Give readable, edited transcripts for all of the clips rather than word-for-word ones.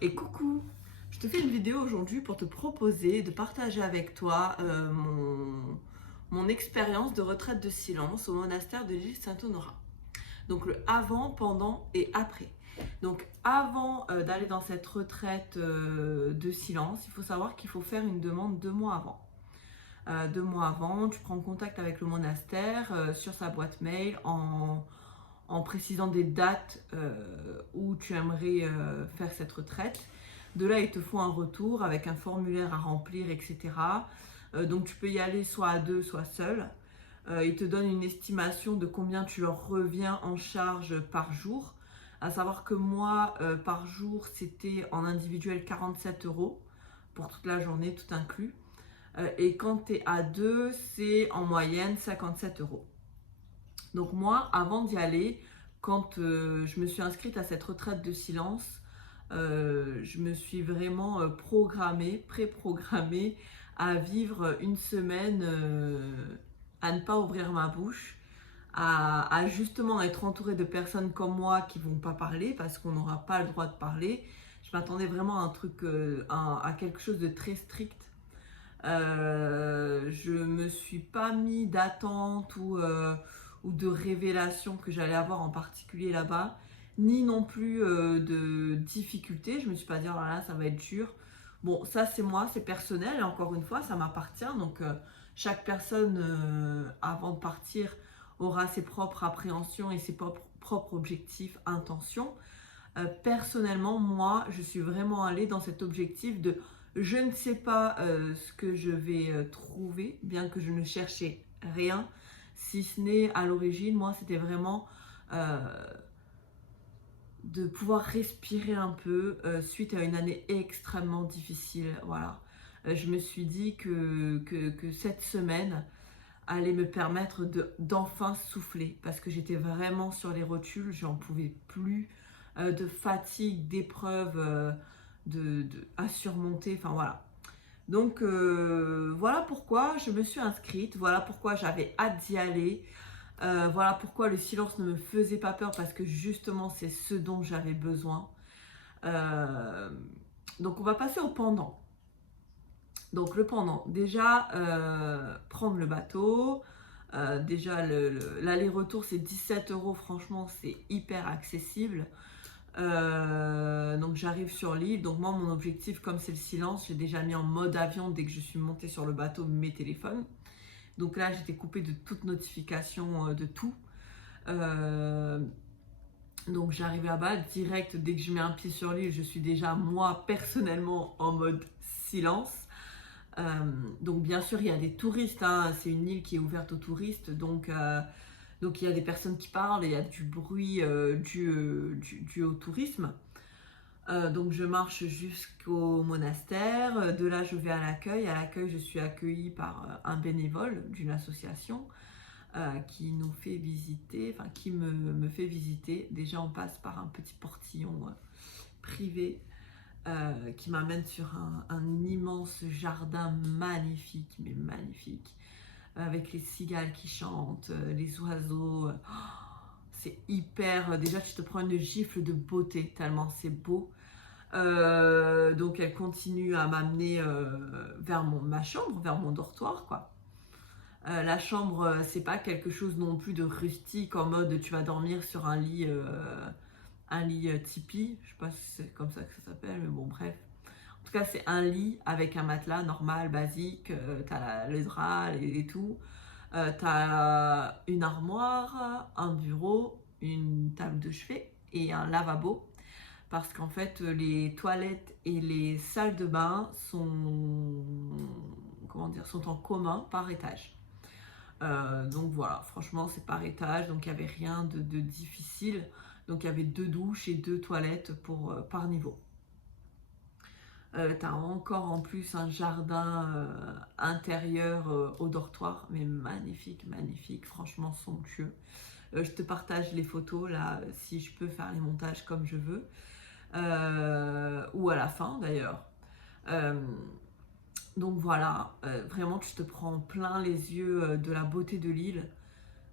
Et coucou, je te fais une vidéo aujourd'hui pour te proposer de partager avec toi mon expérience de retraite de silence au monastère de l'île Saint-Honorat. Donc le avant, pendant et après. Donc avant d'aller dans cette retraite de silence, il faut savoir qu'il faut faire une demande 2 mois avant. 2 mois avant, tu prends contact avec le monastère sur sa boîte mail en précisant des dates où tu aimerais faire cette retraite. De là, ils te font un retour avec un formulaire à remplir, etc. Donc tu peux y aller soit à deux, soit seul. Ils te donnent une estimation de combien tu leur reviens en charge par jour. À savoir que moi, par jour, c'était en individuel 47 euros pour toute la journée, tout inclus. Et quand tu es à deux, c'est en moyenne 57 euros. Donc moi, avant d'y aller, quand je me suis inscrite à cette retraite de silence, je me suis vraiment programmée, pré-programmée à vivre une semaine, à ne pas ouvrir ma bouche, à justement être entourée de personnes comme moi qui vont pas parler parce qu'on n'aura pas le droit de parler. Je m'attendais vraiment à un truc, à quelque chose de très strict. Je me suis pas mis d'attente ou de révélation que j'allais avoir en particulier là-bas, ni non plus de difficultés. Je me suis pas dit, oh là là, ça va être dur. Bon, ça c'est moi, c'est personnel, et encore une fois, ça m'appartient. Donc, chaque personne, avant de partir, aura ses propres appréhensions et ses propres objectifs, intentions. Personnellement, moi, je suis vraiment allée dans cet objectif de je ne sais pas ce que je vais trouver, bien que je ne cherchais rien, si ce n'est à l'origine, moi, c'était vraiment euh, de pouvoir respirer un peu suite à une année extrêmement difficile. Voilà. Je me suis dit que cette semaine allait me permettre d'enfin souffler parce que j'étais vraiment sur les rotules, j'en pouvais plus de fatigue, d'épreuves à surmonter, enfin voilà. Donc voilà pourquoi je me suis inscrite, voilà pourquoi j'avais hâte d'y aller, voilà pourquoi le silence ne me faisait pas peur parce que justement c'est ce dont j'avais besoin. Euh, donc on va passer au pendant. Donc le pendant, déjà prendre le bateau, déjà l'aller-retour c'est 17 euros, franchement c'est hyper accessible. Donc j'arrive sur l'île, donc moi mon objectif comme c'est le silence, j'ai déjà mis en mode avion dès que je suis montée sur le bateau mes téléphones. Donc là j'étais coupée de toute notification de tout. Euh, donc j'arrive là-bas, direct dès que je mets un pied sur l'île, je suis déjà moi personnellement en mode silence. Euh, donc bien sûr, il y a des touristes, hein. C'est une île qui est ouverte aux touristes, donc il y a des personnes qui parlent, il y a du bruit dû au tourisme. Donc je marche jusqu'au monastère, de là je vais à l'accueil. À l'accueil, je suis accueillie par un bénévole d'une association qui nous fait visiter, enfin qui me fait visiter. Déjà on passe par un petit portillon privé qui m'amène sur un immense jardin magnifique, mais magnifique, avec les cigales qui chantent, les oiseaux. C'est hyper. Déjà, tu te prends une gifle de beauté, tellement c'est beau. Donc, elle continue à m'amener vers ma chambre, vers mon dortoir, quoi. La chambre, c'est pas quelque chose non plus de rustique en mode tu vas dormir sur un lit tipi. Je sais pas si c'est comme ça que ça s'appelle, mais bon, bref. En tout cas, c'est un lit avec un matelas normal, basique. T'as le drap et tout. T'as une armoire, un bureau, une table de chevet et un lavabo. Parce qu'en fait, les toilettes et les salles de bain sont en commun par étage. Donc voilà, franchement, c'est par étage, donc il n'y avait rien de difficile. Donc il y avait 2 douches et 2 toilettes par niveau. Tu as encore en plus un jardin intérieur au dortoir, mais magnifique, magnifique, franchement somptueux. Je te partage les photos là, si je peux faire les montages comme je veux, ou à la fin d'ailleurs. Euh, donc voilà, vraiment tu te prends plein les yeux de la beauté de l'île.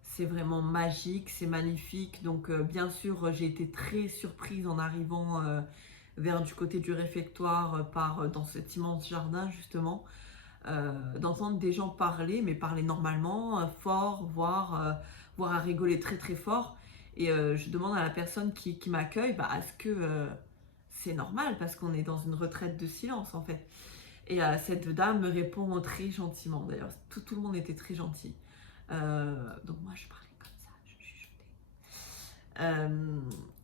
C'est vraiment magique, c'est magnifique. Donc bien sûr, j'ai été très surprise en arrivant vers du côté du réfectoire, dans cet immense jardin justement, d'entendre des gens parler, mais parler normalement, fort, voire à rigoler très très fort. Et je demande à la personne qui m'accueille, bah, est-ce que c'est normal parce qu'on est dans une retraite de silence en fait. Et cette dame me répond très gentiment, d'ailleurs tout le monde était très gentil. Donc moi je parlais comme ça, je chuchotais.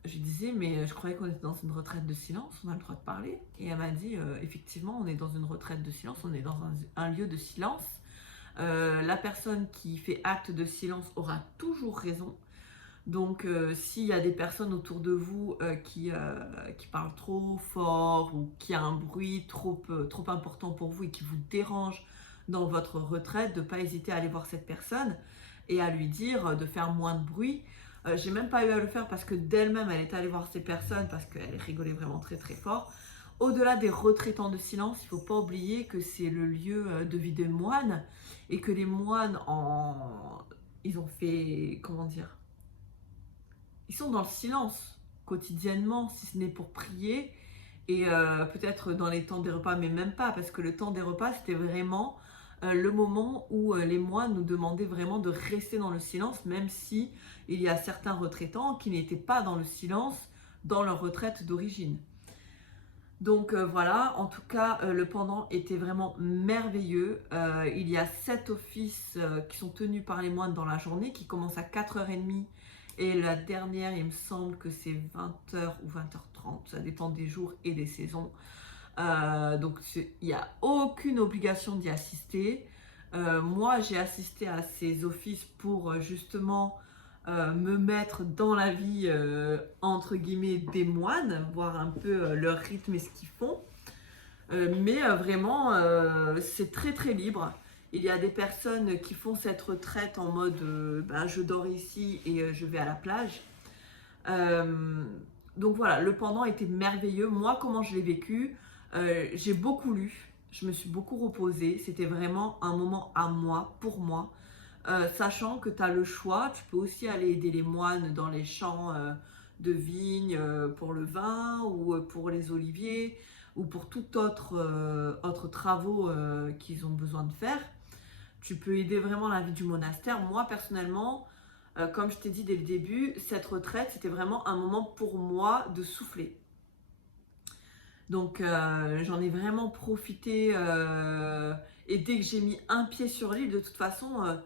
Je lui disais, mais je croyais qu'on était dans une retraite de silence, on a le droit de parler. Et elle m'a dit, effectivement, on est dans une retraite de silence, on est dans un lieu de silence. La personne qui fait acte de silence aura toujours raison. Donc, s'il y a des personnes autour de vous qui parlent trop fort ou qui a un bruit trop important pour vous et qui vous dérange dans votre retraite, de ne pas hésiter à aller voir cette personne et à lui dire de faire moins de bruit. J'ai même pas eu à le faire parce que d'elle-même, elle est allée voir ces personnes parce qu'elle rigolait vraiment très très fort. Au-delà des retraitants de silence, il ne faut pas oublier que c'est le lieu de vie des moines et que les moines, ils ont fait, comment dire, ils sont dans le silence quotidiennement, si ce n'est pour prier, et peut-être dans les temps des repas, mais même pas, parce que le temps des repas, c'était vraiment le moment où les moines nous demandaient vraiment de rester dans le silence, même si il y a certains retraitants qui n'étaient pas dans le silence dans leur retraite d'origine. Donc voilà, en tout cas, le pendant était vraiment merveilleux. Il y a 7 offices qui sont tenus par les moines dans la journée, qui commencent à 4h30. Et la dernière, il me semble que c'est 20h ou 20h30, ça dépend des jours et des saisons. Donc il n'y a aucune obligation d'y assister. Moi, j'ai assisté à ces offices pour justement me mettre dans la vie, entre guillemets, des moines, voir un peu leur rythme et ce qu'ils font. Mais vraiment, c'est très très libre. Il y a des personnes qui font cette retraite en mode ben, je dors ici et je vais à la plage. Donc voilà, le pendant était merveilleux. Moi, comment je l'ai vécu, j'ai beaucoup lu, je me suis beaucoup reposée. C'était vraiment un moment à moi, pour moi. Sachant que tu as le choix, tu peux aussi aller aider les moines dans les champs de vignes pour le vin ou pour les oliviers ou pour tout autre travaux qu'ils ont besoin de faire. Tu peux aider vraiment la vie du monastère. Moi, personnellement, comme je t'ai dit dès le début, cette retraite, c'était vraiment un moment pour moi de souffler. Donc, j'en ai vraiment profité. Et dès que j'ai mis un pied sur l'île, de toute façon,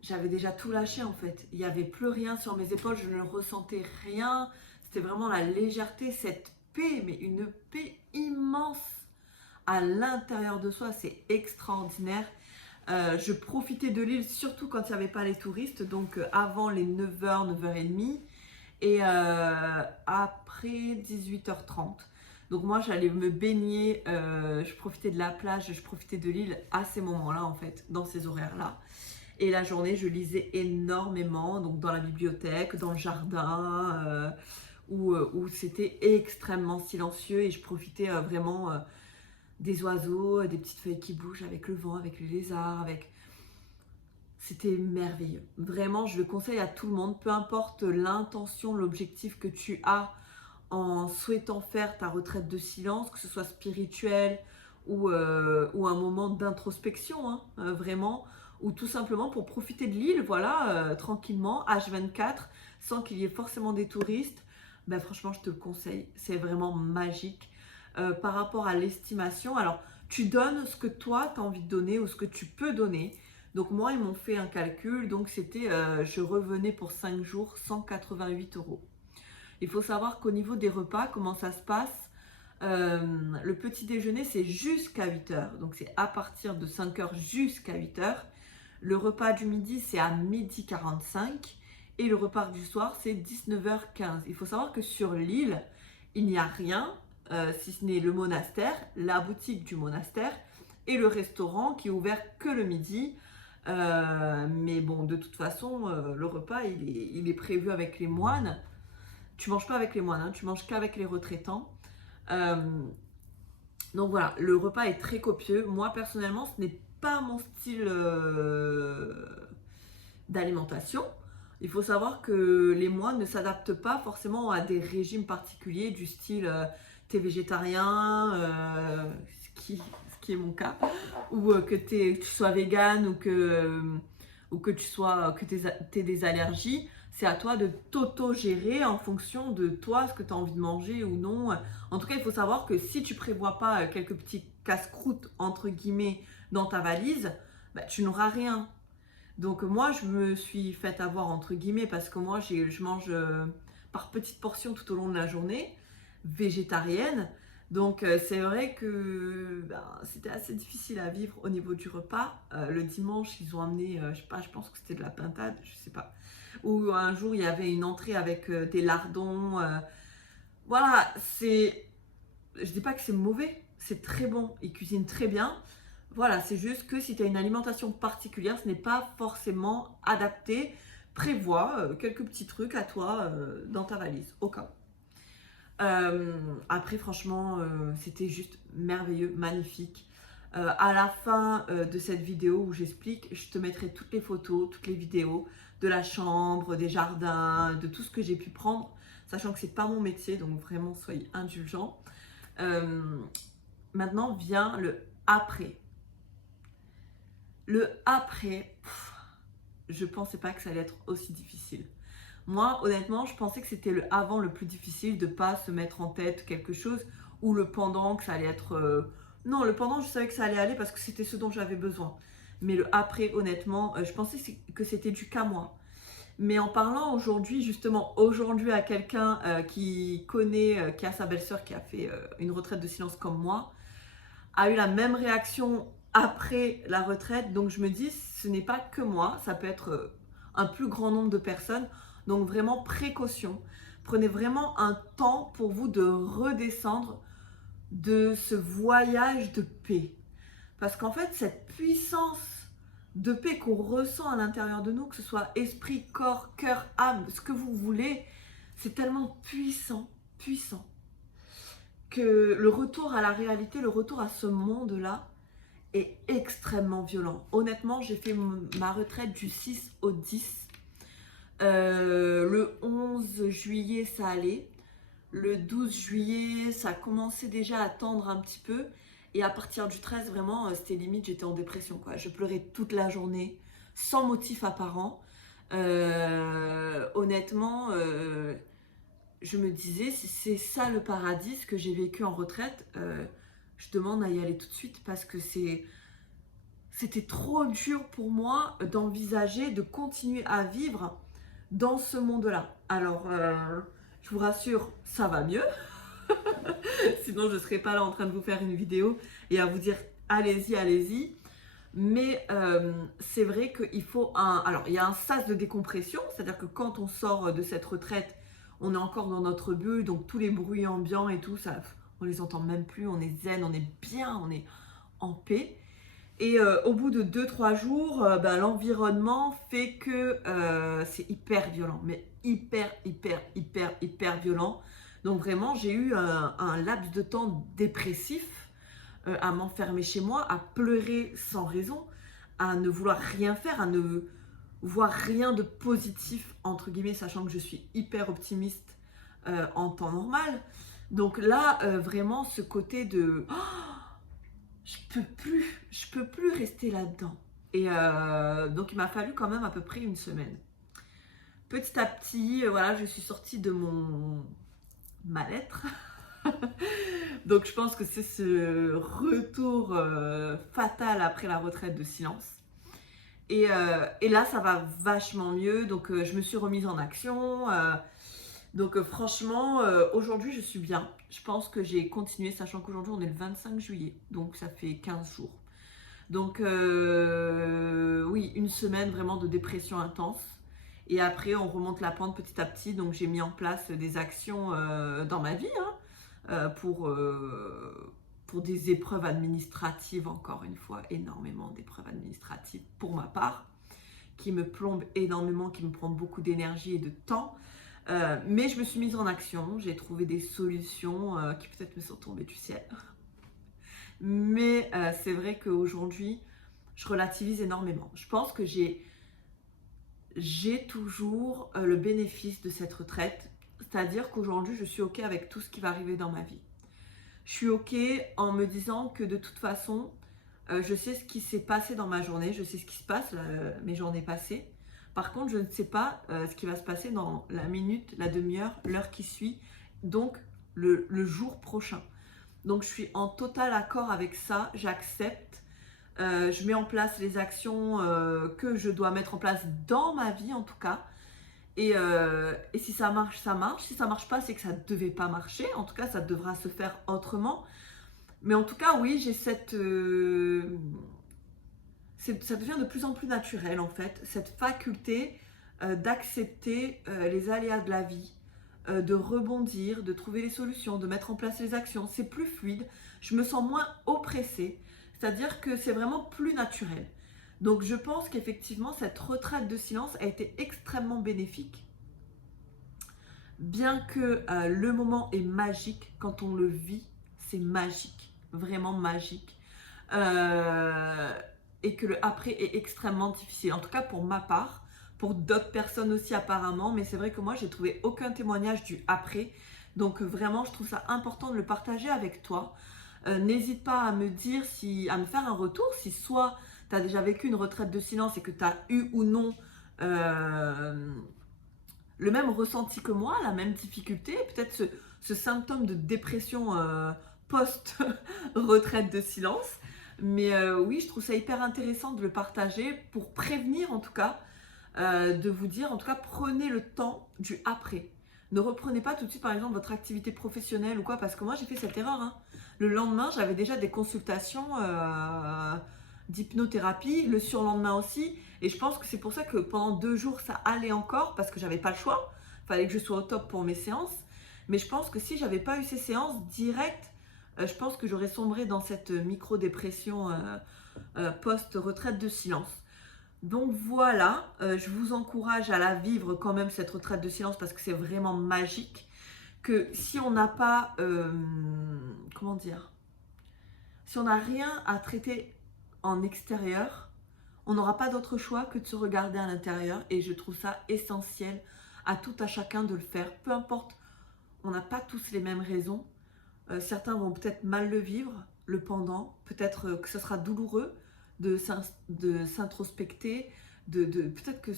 j'avais déjà tout lâché en fait. Il n'y avait plus rien sur mes épaules, je ne ressentais rien. C'était vraiment la légèreté, cette paix, mais une paix immense à l'intérieur de soi. C'est extraordinaire. Je profitais de l'île surtout quand il n'y avait pas les touristes, donc avant les 9h, 9h30 et après 18h30. Donc moi j'allais me baigner, je profitais de la plage, je profitais de l'île à ces moments-là en fait, dans ces horaires-là. Et la journée je lisais énormément, donc dans la bibliothèque, dans le jardin, où c'était extrêmement silencieux et je profitais vraiment des oiseaux, des petites feuilles qui bougent avec le vent, avec les lézards, C'était merveilleux. Vraiment, je le conseille à tout le monde, peu importe l'intention, l'objectif que tu as en souhaitant faire ta retraite de silence, que ce soit spirituel ou un moment d'introspection, hein, vraiment, ou tout simplement pour profiter de l'île, voilà, tranquillement, H24, sans qu'il y ait forcément des touristes. Ben, franchement, je te le conseille, c'est vraiment magique. Par rapport à l'estimation, alors tu donnes ce que toi tu as envie de donner ou ce que tu peux donner. Donc moi, ils m'ont fait un calcul, donc c'était, je revenais pour 5 jours, 188 euros. Il faut savoir qu'au niveau des repas, comment ça se passe, le petit déjeuner, c'est jusqu'à 8h. Donc c'est à partir de 5h jusqu'à 8h. Le repas du midi, c'est à 12h45. Et le repas du soir, c'est 19h15. Il faut savoir que sur l'île, il n'y a rien, si ce n'est le monastère, la boutique du monastère et le restaurant qui est ouvert que le midi. Mais bon, de toute façon, le repas, il est prévu avec les moines. Tu manges pas avec les moines, hein, tu manges qu'avec les retraitants. Euh, donc voilà, le repas est très copieux. Moi, personnellement, ce n'est pas mon style d'alimentation. Il faut savoir que les moines ne s'adaptent pas forcément à des régimes particuliers du style tu es végétarien, ce qui est mon cas, ou que tu sois végane ou que tu aies des allergies, c'est à toi de t'auto-gérer en fonction de toi, ce que tu as envie de manger ou non. En tout cas, il faut savoir que si tu prévois pas quelques petits casse-croûtes, entre guillemets, dans ta valise, bah, tu n'auras rien. Donc moi, je me suis faite avoir, entre guillemets, parce que moi, je mange par petites portions tout au long de la journée, végétarienne. Donc c'est vrai que ben, c'était assez difficile à vivre au niveau du repas. Le dimanche, ils ont amené, je sais pas, je pense que c'était de la pintade, je sais pas. Ou un jour, il y avait une entrée avec des lardons. Voilà, je dis pas que c'est mauvais, c'est très bon, ils cuisinent très bien. Voilà, c'est juste que si tu as une alimentation particulière, ce n'est pas forcément adapté. Prévois quelques petits trucs à toi dans ta valise, au cas où. Après, franchement, c'était juste merveilleux, magnifique. À la fin de cette vidéo où j'explique, je te mettrai toutes les photos, toutes les vidéos de la chambre, des jardins, de tout ce que j'ai pu prendre, sachant que c'est pas mon métier, donc vraiment soyez indulgents. Maintenant vient le après. Le après, je pensais pas que ça allait être aussi difficile. Moi, honnêtement, je pensais que c'était le avant le plus difficile, de pas se mettre en tête quelque chose, ou le pendant, que ça allait être... Non, le pendant, je savais que ça allait aller parce que c'était ce dont j'avais besoin. Mais le après, honnêtement, je pensais que c'était du cas moi. Mais en parlant aujourd'hui, justement, aujourd'hui à quelqu'un qui connaît, qui a sa belle-sœur qui a fait une retraite de silence comme moi, a eu la même réaction après la retraite. Donc je me dis, ce n'est pas que moi, ça peut être un plus grand nombre de personnes. Donc vraiment précaution. Prenez vraiment un temps pour vous de redescendre de ce voyage de paix. Parce qu'en fait, cette puissance de paix qu'on ressent à l'intérieur de nous, que ce soit esprit, corps, cœur, âme, ce que vous voulez, c'est tellement puissant, puissant, que le retour à la réalité, le retour à ce monde-là est extrêmement violent. Honnêtement, j'ai fait ma retraite du 6 au 10. Le 11 juillet, ça allait. Le 12 juillet, ça commençait déjà à tendre un petit peu. Et à partir du 13, vraiment, c'était limite, j'étais en dépression, quoi. Je pleurais toute la journée, sans motif apparent. Honnêtement, je me disais, si c'est ça le paradis, ce que j'ai vécu en retraite, je demande à y aller tout de suite parce que c'était trop dur pour moi d'envisager de continuer à vivre dans ce monde-là. Alors, je vous rassure, ça va mieux. Sinon, je ne serais pas là en train de vous faire une vidéo et à vous dire allez-y, allez-y. Mais c'est vrai qu'il faut Alors, il y a un sas de décompression, c'est-à-dire que quand on sort de cette retraite, on est encore dans notre bulle, donc tous les bruits ambiants et tout, ça, on les entend même plus, on est zen, on est bien, on est en paix. Et au bout de 2-3 jours, l'environnement fait que c'est hyper violent, mais hyper violent. Donc vraiment, j'ai eu un laps de temps dépressif à m'enfermer chez moi, à pleurer sans raison, à ne vouloir rien faire, à ne voir rien de positif, entre guillemets, sachant que je suis hyper optimiste en temps normal. Donc là, vraiment, ce côté de... je peux plus rester là-dedans. Et donc il m'a fallu quand même à peu près une semaine. Petit à petit, voilà, je suis sortie de mon mal-être. Donc je pense que c'est ce retour fatal après la retraite de silence. Et là, ça va vachement mieux. Donc je me suis remise en action. Donc franchement, aujourd'hui, je suis bien. Je pense que j'ai continué, sachant qu'aujourd'hui, on est le 25 juillet. Donc ça fait 15 jours. Donc oui, une semaine vraiment de dépression intense. Et après, on remonte la pente petit à petit. Donc j'ai mis en place des actions dans ma vie pour des épreuves administratives, encore une fois, énormément d'épreuves administratives pour ma part, qui me plombent énormément, qui me prennent beaucoup d'énergie et de temps. Mais je me suis mise en action, j'ai trouvé des solutions qui peut-être me sont tombées du ciel. Mais c'est vrai qu'aujourd'hui, je relativise énormément. Je pense que j'ai toujours le bénéfice de cette retraite. C'est-à-dire qu'aujourd'hui, je suis OK avec tout ce qui va arriver dans ma vie. Je suis ok en me disant que de toute façon, je sais ce qui s'est passé dans ma journée, je sais ce qui se passe, mes journées passées. Par contre, je ne sais pas ce qui va se passer dans la minute, la demi-heure, l'heure qui suit, donc le jour prochain. Donc je suis en total accord avec ça, j'accepte. Je mets en place les actions que je dois mettre en place dans ma vie en tout cas. Et si ça marche, ça marche. Si ça marche pas, c'est que ça ne devait pas marcher. En tout cas, ça devra se faire autrement. Mais en tout cas, oui, j'ai cette... ça devient de plus en plus naturel en fait, cette faculté d'accepter les aléas de la vie, de rebondir, de trouver les solutions, de mettre en place les actions. C'est plus fluide, je me sens moins oppressée, c'est-à-dire que c'est vraiment plus naturel. Donc je pense qu'effectivement cette retraite de silence a été extrêmement bénéfique. Bien que le moment est magique, quand on le vit, c'est magique, vraiment magique. Et que le après est extrêmement difficile, en tout cas pour ma part, pour d'autres personnes aussi apparemment, mais c'est vrai que moi j'ai trouvé aucun témoignage du après, donc vraiment je trouve ça important de le partager avec toi. N'hésite pas à me dire, à me faire un retour, si soit tu as déjà vécu une retraite de silence et que tu as eu ou non le même ressenti que moi, la même difficulté, peut-être ce symptôme de dépression post-retraite de silence. Mais oui, je trouve ça hyper intéressant de le partager pour prévenir en tout cas, de vous dire en tout cas prenez le temps du après. Ne reprenez pas tout de suite par exemple votre activité professionnelle ou quoi, parce que moi j'ai fait cette erreur. Hein. Le lendemain j'avais déjà des consultations d'hypnothérapie, le surlendemain aussi, et je pense que c'est pour ça que pendant 2 jours ça allait encore, parce que j'avais pas le choix, il fallait que je sois au top pour mes séances. Mais je pense que si j'avais pas eu ces séances directes, je pense que j'aurais sombré dans cette micro-dépression post-retraite de silence. Donc voilà, je vous encourage à la vivre quand même cette retraite de silence parce que c'est vraiment magique. Que si on n'a pas, comment dire, si on n'a rien à traiter en extérieur, on n'aura pas d'autre choix que de se regarder à l'intérieur. Et je trouve ça essentiel à tout à chacun de le faire. Peu importe, on n'a pas tous les mêmes raisons. Certains vont peut-être mal le vivre, le pendant. Peut-être que ce sera douloureux de s'introspecter. Peut-être que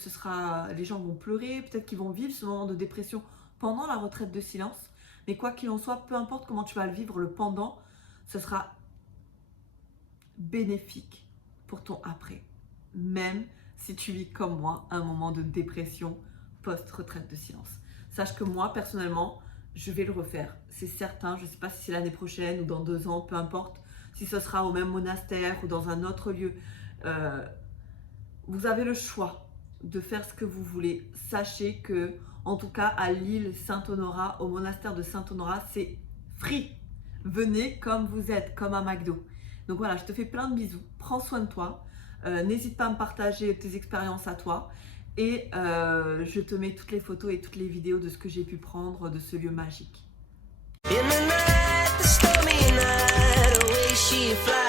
les gens vont pleurer. Peut-être qu'ils vont vivre ce moment de dépression pendant la retraite de silence. Mais quoi qu'il en soit, peu importe comment tu vas le vivre, le pendant, ce sera bénéfique pour ton après. Même si tu vis comme moi un moment de dépression post-retraite de silence. Sache que moi, personnellement, je vais le refaire. C'est certain, je ne sais pas si c'est l'année prochaine ou dans 2 ans, peu importe. Si ce sera au même monastère ou dans un autre lieu. Vous avez le choix de faire ce que vous voulez. Sachez que, en tout cas, à l'île Saint-Honorat, au monastère de Saint-Honorat, c'est free. Venez comme vous êtes, comme à McDo. Donc voilà, je te fais plein de bisous. Prends soin de toi. N'hésite pas à me partager tes expériences à toi. Et je te mets toutes les photos et toutes les vidéos de ce que j'ai pu prendre de ce lieu magique. In the night, the stormy night, away she flies.